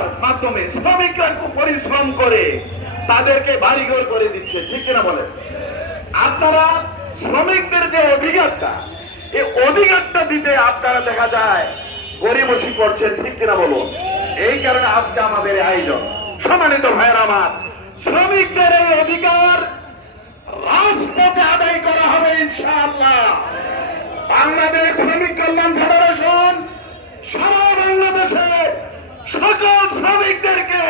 মাধ্যমে শ্রমিকরা খুব পরিশ্রম করে তাদেরকে বাড়িঘর করে দিচ্ছে, ঠিক কিনা বলেন? আপনারা শ্রমিকদের যে অধিকারটা, এই অধিকারটা দিতে আপনারা দেখা যায় গরিবসি করছেন, ঠিক কিনা বলুন? এই কারণে আজকে আমাদের এই আয়োজন। সম্মানিত ভাইয়েরা আমার, শ্রমিকদের এই অধিকার রাজপথে আদায় করা হবে ইনশাআল্লাহ। বাংলাদেশ শ্রমিক কল্যাণ ফেডারেশন সারা বাংলাদেশে সকল শ্রমিকদেরকে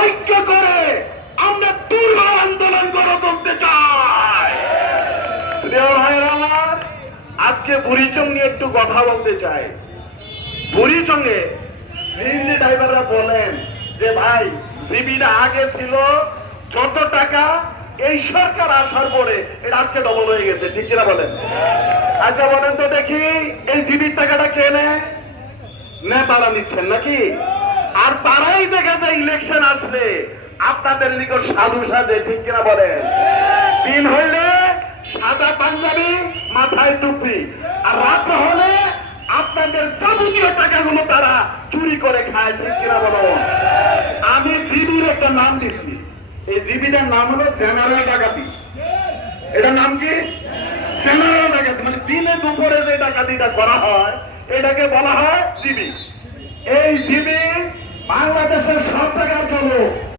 ঐক্য করে আমরা দুর্বার আন্দোলন গড়ে তুলতে চাই। প্রিয় ভাইয়েরা আমার, আজকে বুড়িচং নিয়ে একটু কথা বলতে চাই। বুড়িচংয়ে সিএনজি ড্রাইভাররা বলেন যে ভাই, জিবিটা আগে ছিল যত টাকা, এই সরকার আসার পরে এটা আজকে ডবল হয়ে গেছে, ঠিক কিনা বলেন? আচ্ছা বলেন তো দেখি, এই জিবির টাকাটা কে নেয়? নেতারা নিচ্ছেন নাকি? আর তারাই দেখা যায় ইলেকশন আসলে আপনাদের নিকট সাধু সাজে, ঠিক কিনা বলেন? দিন হইলে সাদা পাঞ্জাবি, মাথায় টুপি, আর রাত্র হলে আপনাদের যাবতীয় টাকাগুলো তারা চুরি করে খায়, ঠিক কিনা বলুন? আমি জিবির একটা নাম দিচ্ছি, এই জিবিটার নাম হলো জেনারেল ডাকাতি। এটার নাম কি? জেনারেল ডাকাতি। মানে দিনে দুপুরে যে ডাকাতিটা করা হয় এটাকে বলা হয় জিবি। এই জিবি বাংলাদেশের সব জায়গার জন্য